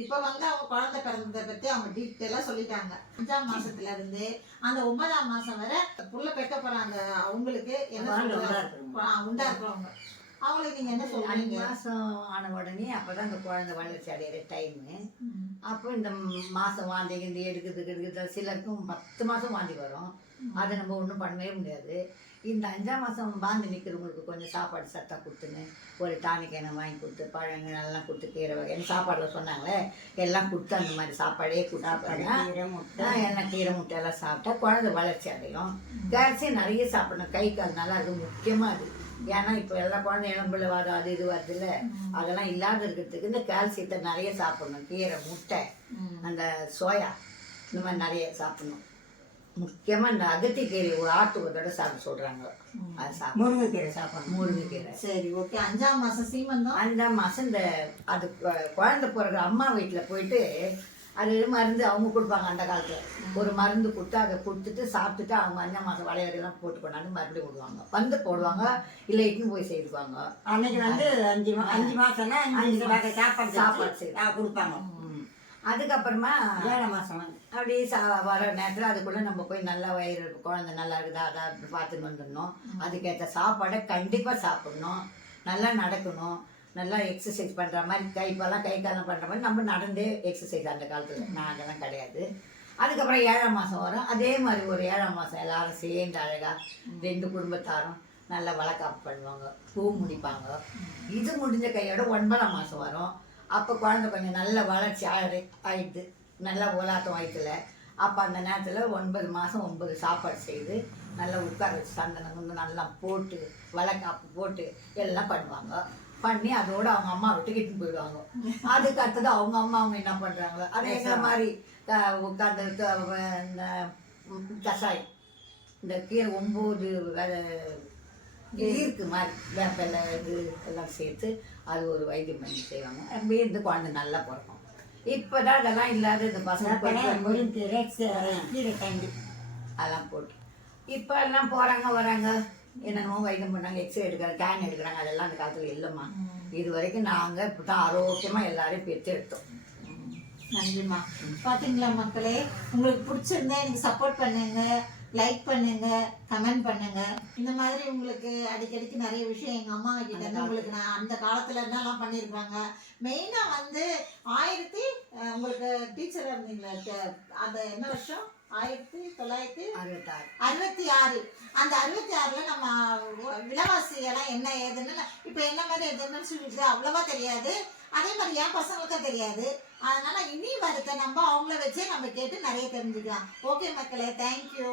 இப்போ வந்து அவங்க குழந்தை பிறந்ததை பத்தி அவங்க டீட்டெயிலா சொல்லிட்டாங்க. 5ஆம் மாசத்துல இருந்து அந்த 9ஆம் மாசம் வரை புள்ள பெக்க போற அந்த அவங்களுக்கு என்ன உண்டா இருக்கிறவங்க அவங்களுக்கு நீங்க என்ன சொல்றீங்க? 5 மாசம் ஆன உடனே அப்பதான் அந்த குழந்தை வளர்ச்சி அடைகிற டைமு. அப்போ இந்த மாசம் வாந்தி கிந்தி எடுக்கிறது சிலருக்கும் 10 மாசம் வாந்தி வரும். அதை நம்ம ஒன்றும் பண்ணவே முடியாது. இந்த 5ஆம் மாதம் வாந்தி நிற்கிறவங்களுக்கு கொஞ்சம் சாப்பாடு சத்தா கொடுத்துன்னு ஒரு டானிக் எண்ணெய் வாங்கி கொடுத்து பழங்கள் எல்லாம் கொடுத்து கீரை வகைன்னு சாப்பாடில் சொன்னாங்களே எல்லாம் கொடுத்து அந்த மாதிரி சாப்பாடே கொடுத்தா எல்லாம் கீரை முட்டை எல்லாம் சாப்பிட்டா குழந்தை வளர்ச்சி அடையும். கேல்சியம் நிறைய சாப்பிடணும். கை கால் நல்லா அது முக்கியமாக அது. ஏன்னா இப்போ எல்லா குழந்தை இளம்பிள்ளை வாதம் அது இது வருது இல்லை, அதெல்லாம் இல்லாத இருக்கிறதுக்கு இந்த கால்சியத்தை நிறைய சாப்பிடணும். கீரை முட்டை அந்த சோயா இந்த மாதிரி நிறைய சாப்பிடணும். முக்கியமாக இந்த அகத்திக்கீரை ஒரு ஆட்டு ஒரு தடவை சாப்பிட சொல்கிறாங்க. அது சாப்பிட முருங்கைக்கீரை சாப்பிடணும். முருங்கைக்கீரை. சரி, ஓகே. 5ஆம் மாதம் சீமந்தம். 5ஆம் மாதம் இந்த அது குழந்தை பிறகு அம்மா வீட்டில் போயிட்டு அது மருந்து அவங்க கொடுப்பாங்க. அந்த காலத்தில் ஒரு மருந்து கொடுத்து அதை கொடுத்துட்டு சாப்பிட்டுட்டு அவங்க 5ஆம் மாதம் வளையறெல்லாம் போட்டு கொண்டாந்து மறுபடியும் விடுவாங்க. வந்து போடுவாங்க, இல்லை இட்டுன்னு போய் செய்வாங்க. அன்னைக்கு வந்து 5 மாசம்னா 5 வகை சாப்பாடு செய்து கொடுப்பாங்க. அதுக்கப்புறமா 7ஆம் மாசம் அப்படியே வர நேரத்தில் அதுக்குள்ளே நம்ம போய் நல்லா வயிறு குழந்தை நல்லா இருக்குதா அதை பார்த்துன்னு வந்துடணும். அதுக்கேற்ற சாப்பாடை கண்டிப்பாக சாப்பிடணும். நல்லா நடக்கணும். நல்லா எக்ஸசைஸ் பண்ணுற மாதிரி கை காலம் பண்ணுற மாதிரி நம்ம நடந்தே எக்ஸசைஸ் அந்த காலத்தில். நான் அதெல்லாம் கிடையாது. அதுக்கப்புறம் 7ஆம் மாதம் வரும். அதே மாதிரி ஒரு 7ஆம் மாதம் எல்லாரும் சேர்ந்து அழகாக 2 குடும்பத்தாரும் நல்லா வளக்காப்பு பண்ணுவாங்க, பூ முடிப்பாங்க. இது முடிஞ்ச கையோட 9ஆம் மாதம் வரும். அப்போ குழந்தை கொஞ்சம் நல்ல வளர்ச்சி ஆயிடுது, நல்லா உலாட்டம் வயிற்றுல. அப்போ அந்த நேரத்தில் 9 மாதம் 9 சாப்பாடு செய்து நல்லா உட்கார வச்சு சந்தனம் நல்லா போட்டு வளக்காப்பு போட்டு எல்லாம் பண்ணுவாங்க. பண்ணி அதோட அவங்க அம்மா விட்டு இட்டுன்னு போயிடுவாங்க. அதுக்கு அடுத்தது அவங்க அம்மா அவங்க என்ன பண்ணுறாங்களோ அதே மாதிரி உட்காந்து இந்த கஷாயம் இந்த கீரை 9 ஈர்க்கு மாதிரி வேப்பிலை இது எல்லாம் சேர்த்து அது ஒரு வைத்தியம் பண்ணி செய்வாங்க. அப்படியே இந்த குழந்தை நல்லா பிறக்கும். இப்போதான் அதெல்லாம் இல்லாத இந்த பசங்க முருங்கீரை கீரை தண்டி அதெல்லாம் போட்டு இப்போ எல்லாம் போகிறாங்க வராங்க, என்னென்னமோ வைத்தியம் பண்ணாங்க, எக்ஸ்ரே எடுக்கிறாங்க, கேன் எடுக்கிறாங்க. அதெல்லாம் அந்த காலத்தில் இல்லைம்மா. இது வரைக்கும் நாங்கள் இப்போ தான் ஆரோக்கியமாக எல்லாரையும் பெற்று எடுத்தோம். நன்றிம்மா. பார்த்தீங்களா மக்களே, உங்களுக்கு பிடிச்சிருந்தா எனக்கு சப்போர்ட் பண்ணுங்க, லைக் பண்ணுங்க, கமெண்ட் பண்ணுங்க. இந்த மாதிரி உங்களுக்கு அடிக்கடிக்கு நிறைய விஷயம் எங்கள் அம்மா கிட்ட இருந்து உங்களுக்கு நான் அந்த காலத்தில் என்னெல்லாம் பண்ணியிருக்காங்க. மெயினாக வந்து உங்களுக்கு டீச்சராக இருந்தீங்களா அந்த என்ன வருஷம் 1966. அந்த 66ல் நம்ம விலைவாசி எல்லாம் என்ன ஏதுன்னு இப்போ என்ன மாதிரி எதுன்னு சொல்லிட்டு அவ்வளவா தெரியாது. அதே மாதிரி என் பசங்களுக்கும் தெரியாது. அதனால இனி வரைக்கும் நம்ம அவங்கள வச்சே நம்ம கேட்டு நிறைய தெரிஞ்சுக்கலாம். ஓகே மக்களே, தேங்க்யூ.